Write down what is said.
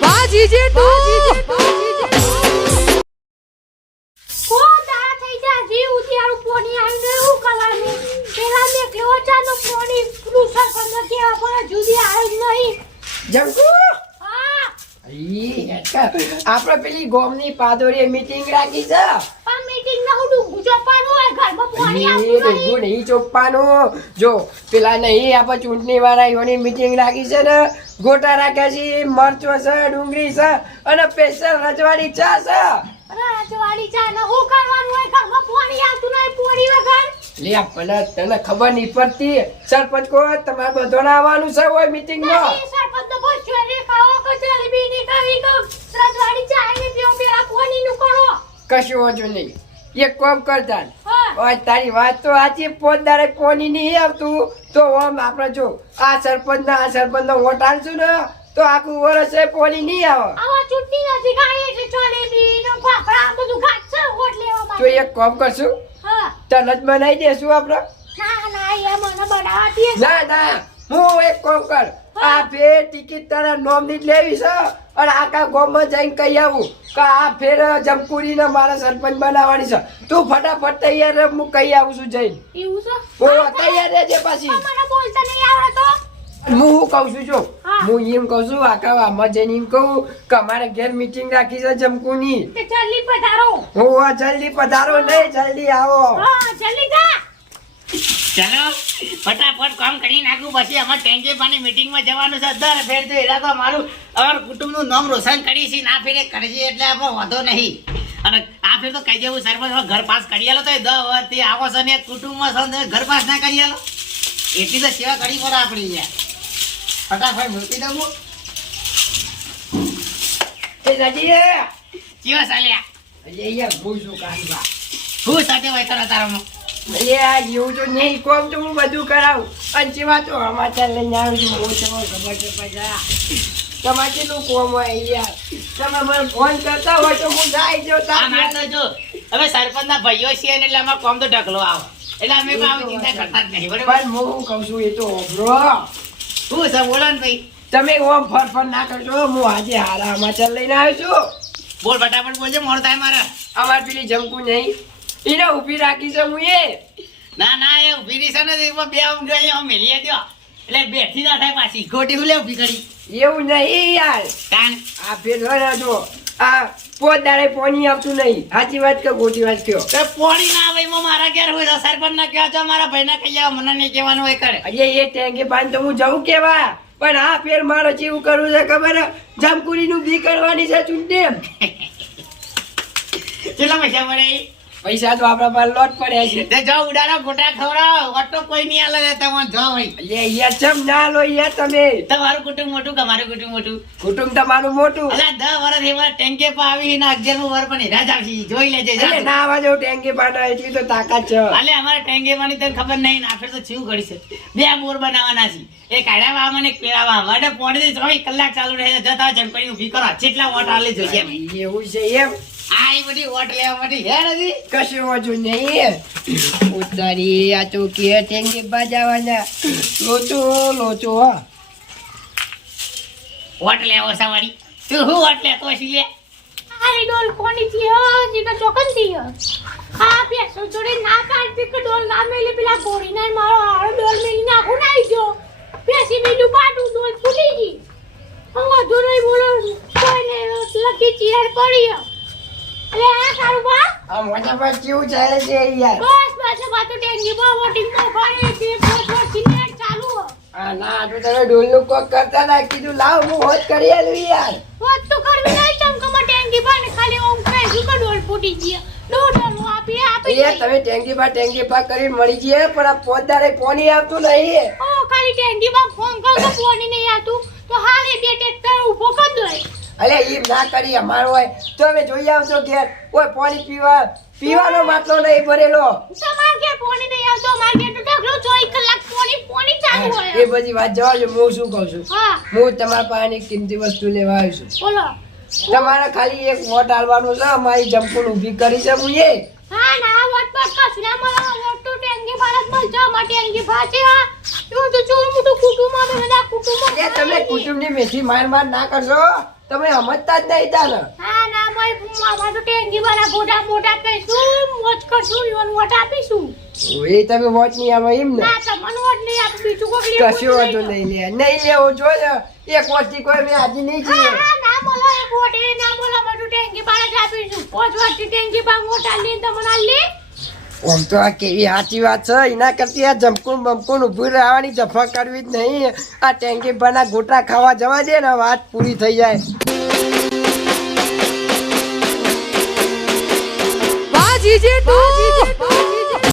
વાહ જીજે તું આપડે પેલી ગોમની પાદોરીએ મીટિંગ રાખી છે. પણ મીટિંગ ના હું ઘરમાં પોણી આવતું નહીં. નહીં ચોપવાનું. જો પેલા નહીં આપણે ચૂંટણી વાળા એની મીટિંગ રાખી છે ને ગોટા રાખ્યા છે મરચો છે ડુંગળી છે અને સ્પેશિયલ રજવાડી ચા છે. રાજવાડી ચા ને હું કરવાનું હોય? ઘરમાં પોણી આવતું નહીં પોણી વગર. લે પણ તને ખબર નહીં પડતી. સરપંચ કો તમારે બધો આવવાનું છે હોય મીટિંગમાં નહીં સરપંચ તો બસ ચોરી ખાઓ કે જલેબી ની ખાવી કે રાજવાડી ચા ને પીઓ પેલા પોણી નું કરો. કશું હોજું નહીં. એક કોમ કરતા. ઓય તારી વાત તો સાચી પોતદારે કોની નહીં આવતું. તો ઓમ આપણે જો આ સરપંચ ના આ સરપંચ નો વોટ આલશું ને તો આખું વર્ષ એ પોની નહીં આવે. આવા ચૂંટણી નથી ખાઈ એટલે જલેબી ને ફાફડા બધું ખાচ্ছে વોટ લેવા તો એક કોમ કરશું. હા. જ બનાવી દેશું આપણે. ના ના એ મને બનાવતી ના ના હું એક કોમ કર. આ ફેર ટિકિટ તારા નોમની જ લેવી છે. અને આખા ગામમાં જઈને કહી આવું કે આ ફેર જમકુડી ને મારા સરપંચ બનાવવાની છે. તું ફટાફટ તૈયાર રહે, હું કહી આવું છું જઈને. એવું છે? ઓ તૈયાર રહેજે પાછી. મને બોલતા નહીં આવડે તો? હું શું કહું છું જો? હું. એમ કહું છું આખા આમાં જઈને એમ કહું કે અમારે ઘેર મીટિંગ રાખી છે જમકુની. જલ્દી પધારો. હું આ જલ્દી પધારો નહીં જલ્દી આવો. હા જલ્દી જા. ચાલો ફટાફટ કામ કરી નાખું પછી અમારે ટેન્કે પાણી મીટિંગમાં જવાનું છે. દર ફેર તો એટલે તો મારું અમારું કુટુંબનું નામ રોશન કરી છે ના ફેરે કરશે એટલે આપણે વાંધો નહીં. અને આ ફેર તો કહી દેવું સરપંચ ઘર પાસ કરી આલો તો દસ વર્ષથી આવો છો ને કુટુંબમાં છો ને ઘર પાસ ના કરી આલો. એટલી તો સેવા કરી પડે આપણી યાર. ફટાફટ મૂકી દઉં. એ રાજી કેવા ચાલ્યા? અહીંયા હું શું કાઢવા હું સાથે હોય કરો તારામાં એ આ જેવું તો નહીં કોમ તો હું બધું કરાવું. અને જેવા તો સમાચાર લઈને આવું છું હું તમારે ખબર છે પૈસા તમારે કેટલું કોમ હોય યાર? તમે મને ફોન કરતા હોય તો હું જાય જો જો હવે સરપંચના ભાઈઓ છીએ ને એટલે અમારે કોમ તો ઢગલો આવો. એટલે અમે કોઈ ચિંતા કરતા જ નહીં બરાબર? હું કહું છું એ તો ઓભરો શું છે બોલો ને ભાઈ. તમે ઓમ ફર ફર ના કરજો હું આજે હારા સમાચાર લઈને આવ્યો છું. બોલ ફટાફટ બોલજો મોડ થાય મારા. અમારે પેલી જમકું નહીં. એને ઊભી રાખી છે હું એ ના ના એ ઊભી રહી છે ને એમાં બે ઊંઘ અહીં મેલીએ દ્યો એટલે બેઠી ના થાય પાછી. ખોટી હું લે ઊભી કરી. એવું નહીં યાર. કાન. આ ફેર રાજો આ પોત દાડે પોણી આવતું નહીં. સાચી વાત કે ખોટી વાત કયો તો પોણી ના આવે એમાં મારા ઘેર હોય તો સરપંચ ના કહેવા છો મારા ભાઈ ના કહી મને નહીં કહેવાનું હોય કરે. અરે એ ટેંકી પાન તો હું જવું કેવા? પણ આ ફેર મારે જેવું કરવું છે ખબર? જામકુરી નું બી કરવાની છે ચૂંટણી કેટલા પૈસા મળે પૈસા તો આપણા પાસે લોટ પડ્યા છે. તે જો ઉડાડો ગોટા ખવડાવો. ઓટો કોઈ નહીં આલે લે તમે જો ભાઈ અલે યાર ચમ ના લો યાર તમે. તમારું કુટુંબ મોટું કે મારું કુટુંબ મોટું? કુટુંબ તમારું મોટું. અલા દસ વર્ષ એવા ટેન્કે પર આવી ને અગિયારમું વર પણ હેરા જ જોઈ લેજે જા. અલે ના આવા જેવું ટેંકી પાના એટલી તો તાકાત છે. અલે અમારે ટેન્કે માં તને ખબર નહીં ના ફેર તો છીવ કરી છે બે બોર બનાવવાના છે. એ કાઢ્યા વા મને પેરાવા વાડે પોણે ચોવીસ કલાક ચાલુ રહે છે જતા નું ઊભી કરો. જેટલા વોટ આલે જોઈએ. એવું છે એમ. આ એ બધી વોટ લેવા માટે હે નથી કશું ઓછું નહીં. ઉતારી આ ચોકી ટેંકી બાજાવાના. લોચો લોચો હા. વોટ લેવો સવારી તું હું વોટ લેતો હશી લે ડોલ કોની થી હ? ચોકનથી હ આ પેસો જોડે ના પાડતી કે ડોલ ના મેલે. પેલા ગોળી ના મારો હારો ડોલ મેલી નાખું નાઈ ગયો. પેસી બીજું પાટું ડોલ ફૂટી ગઈ. હું વધુ નહીં બોલો કોઈને લખી ચીર પડી અલે આ સારું બા આ મોટા પર કેવું ચાલે છે યાર? બસ બસ બાતો ટેંગી બા વોટિંગમાં ફાડે છે બસ બસ સિનેટ ચાલુ આ ના તો તમે ડોલનું કોક કરતા ના કીધું લાવ હું હોત કરી આલું યાર. વાત તો કરવી નહીં ચમકમાં ટેંગી બા ને ખાલી ઓમ કહે શું કે ડોલ ફૂટી ગઈ? ડોલ આપી આપી એ તમે ટેંકી પા ટેંકી પા કરી મળી જઈએ પણ આ પોતદારે પોની આવતું નહીં. ઓ ખાલી ટેંગી બા ફોન કરો તો ફોન નહીં આવતું. તો હાલ બે ટ્રેક્ટર ઊભો કર દો અલે એમ ના કરી અમારો હોય. તો અમે જોઈ આવશો ઘેર. ઓય પાણી પીવા પીવાનો માટલો નહીં ભરેલો. તમાર કે ફોન નહીં આવતો માર તો ઢગલો 24 કલાક ફોની ફોની ચાલુ એ બધી વાત જવા જો હું શું કહું છું? હું. તમારા પાણી કિંમતી વસ્તુ લેવા આવ્યો છું. બોલો. તમારે ખાલી એક વોટ આલવાનો છે અમારી જમપુલ ઊભી કરી છે હું એ હા ના વોટ તો ટેંગી ભારત ટેંગી તો મોટું કુટુંબ આવે બધા કુટુંબ તમે કુટુંબની મેથી માર માર ના કરશો? તમે સમજતા જ નહીં તાર હા ના ભાઈ અમારે તો ટેંગી વાળા ગોડા મોટા કહીશું મોજ કરશું યોન વોટ આપીશું. એ તમે વોટ નહીં આવે એમ ને? ના તમને વોટ નહીં આપું બીજું કોઈ કશું વાંધો નહીં. લે. નહીં લેવો જો એક એક થી કોઈ મેં હાજી નહીં છીએ ના બોલો એક વોટ એ ના બોલો બધું ટેંગી ભારત આપીશું. પાંચ વર્ષથી ટેંગી બા મોટા લઈને તમને આ લે. આમ તો આ કેવી સાચી વાત છે? એના કરતી આ જમકુન બમકુન ઊભું રહેવાની જફા કરવી જ નહીં. આ ટેન્કી પરના ગોટા ખાવા જવા દે ને વાત પૂરી થઈ જાય. વાહ જીજે ટુ